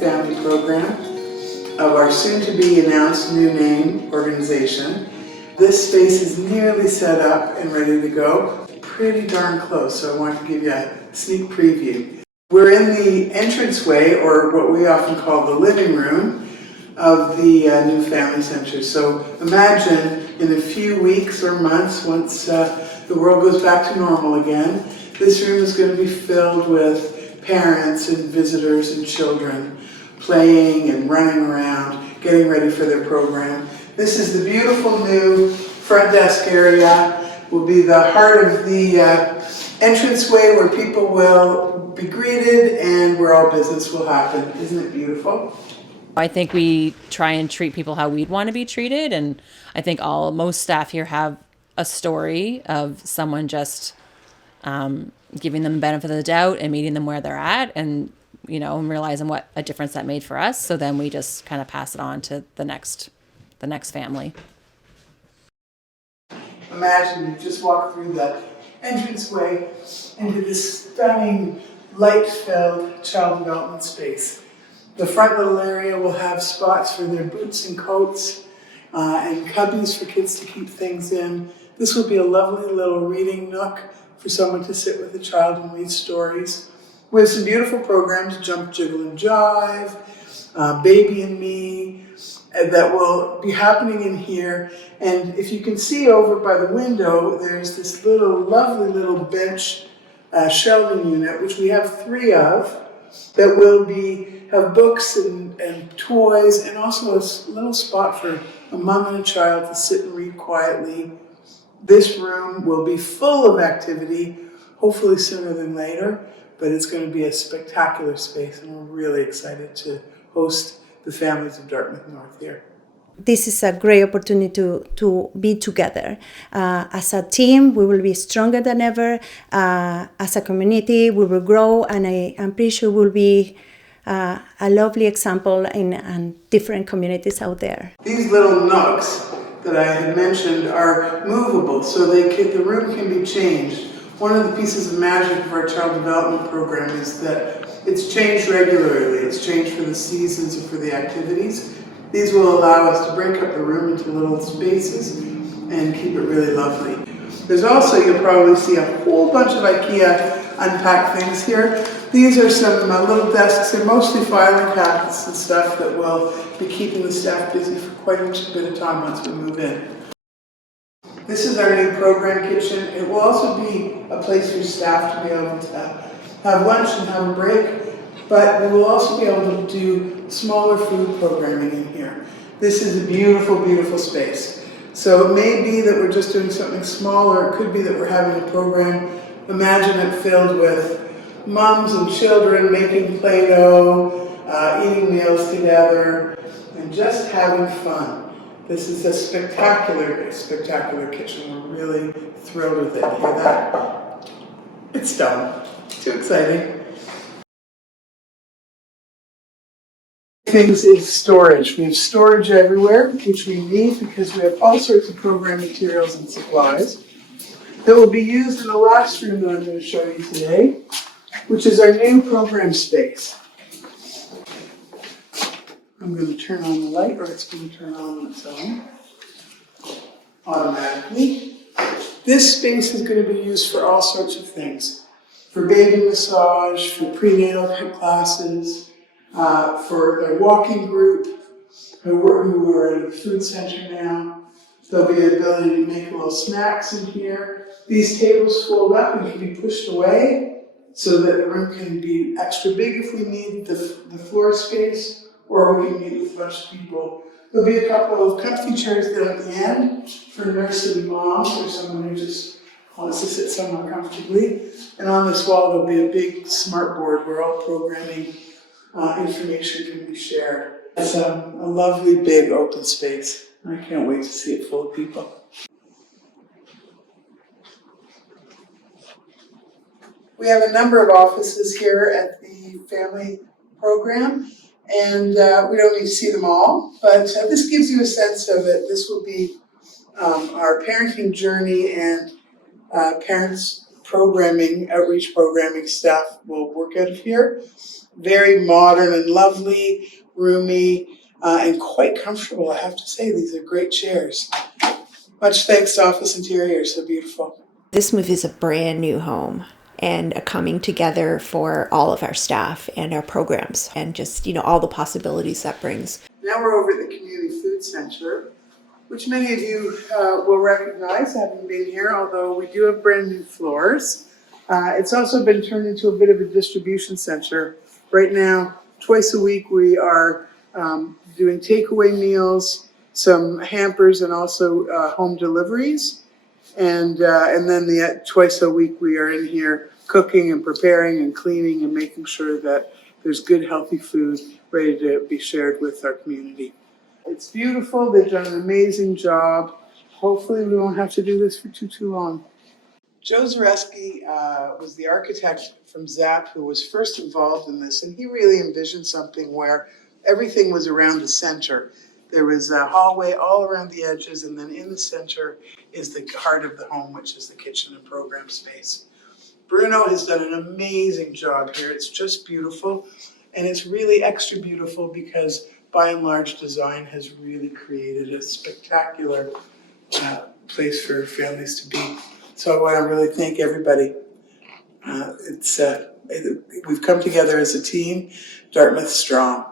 family program of our soon-to-be announced new name organization. This space is nearly set up and ready to go. Pretty darn close, so I wanted to give you a sneak preview. We're in the entranceway, or what we often call the living room, of the new family center. So imagine in a few weeks or months, once the world goes back to normal again, this room is going to be filled with parents and visitors and children playing and running around, getting ready for their program. This is the beautiful new front desk area. Will be the heart of the entranceway where people will be greeted and where all business will happen. Isn't it beautiful? I think we try and treat people how we'd want to be treated, and I think most staff here have a story of someone just giving them the benefit of the doubt and meeting them where they're at, and and realizing what a difference that made for us. So then we just kind of pass it on to the next family. Imagine you just walk through the entranceway into this stunning, light-filled child development space. The front little area will have spots for their boots and coats and cubbies for kids to keep things in. This will be a lovely little reading nook for someone to sit with a child and read stories. We have some beautiful programs, Jump, Jiggle, and Jive, Baby and Me, that will be happening in here. And if you can see over by the window, there's this lovely little bench shelving unit, which we have 3 of, that will have books and toys, and also a little spot for a mom and a child to sit and read quietly. This room will be full of activity, hopefully sooner than later, but it's going to be a spectacular space, and we're really excited to host the families of Dartmouth North here. This is a great opportunity to be together. As a team, we will be stronger than ever. As a community, we will grow, and I'm pretty sure we'll be a lovely example in different communities out there. These little nooks that I had mentioned are movable, so the room can be changed. One of the pieces of magic of our child development program is that it's changed regularly. It's changed for the seasons and for the activities. These will allow us to break up the room into little spaces and keep it really lovely. There's also, you'll probably see a whole bunch of IKEA unpacked things here. These are some little desks. They're mostly filing cabinets and stuff that will be keeping the staff busy for quite a bit of time once we move in. This is our new program kitchen. It will also be a place for staff to be able to have lunch and have a break, but we will also be able to do smaller food programming in here. This is a beautiful, beautiful space. So it may be that we're just doing something smaller. It could be that we're having a program. Imagine it filled with moms and children making Play-Doh, eating meals together, and just having fun. This is a spectacular, spectacular kitchen. We're really thrilled with it. Hear that? It's done. Too exciting. Things is storage. We have storage everywhere, which we need because we have all sorts of program materials and supplies that will be used in the last room that I'm going to show you today, which is our new program space. I'm going to turn on the light, or it's going to turn on its own automatically. This space is going to be used for all sorts of things. For baby massage, for prenatal classes, for a walking group who are in the food center now. There'll be the ability to make little snacks in here. These tables fold up and can be pushed away so that the room can be extra big if we need the floor space, or we can meet with a bunch of people. There'll be a couple of comfy chairs down at the end for nursing moms or someone who just wants to sit somewhere comfortably. And on this wall, there'll be a big smart board where all programming information can be shared. It's a lovely big open space. I can't wait to see it full of people. We have a number of offices here at the family program, and we don't need to see them all, but this gives you a sense of it. This will be our parenting journey, and parents programming, outreach programming staff will work out of here. very modern and lovely, roomy, and quite comfortable, I have to say. These are great chairs. Much thanks to Office Interiors, so beautiful. This move is a brand new home and a coming together for all of our staff and our programs and just, all the possibilities that brings. Now we're over at the Community Food Center, which many of you will recognize having been here, although we do have brand new floors. It's also been turned into a bit of a distribution center. Right now, twice a week, we are doing takeaway meals, some hampers, and also home deliveries. And then twice a week, we are in here cooking and preparing and cleaning and making sure that there's good, healthy food ready to be shared with our community. It's beautiful. They've done an amazing job. Hopefully, we won't have to do this for too long. Joe Zareski was the architect from ZZap who was first involved in this, and he really envisioned something where everything was around the center. There was a hallway all around the edges, and then in the center is the heart of the home, which is the kitchen and program space. Bruno has done an amazing job here. It's just beautiful, and it's really extra beautiful because by and large design has really created a spectacular place for families to be. So I want to really thank everybody. We've come together as a team, Dartmouth strong.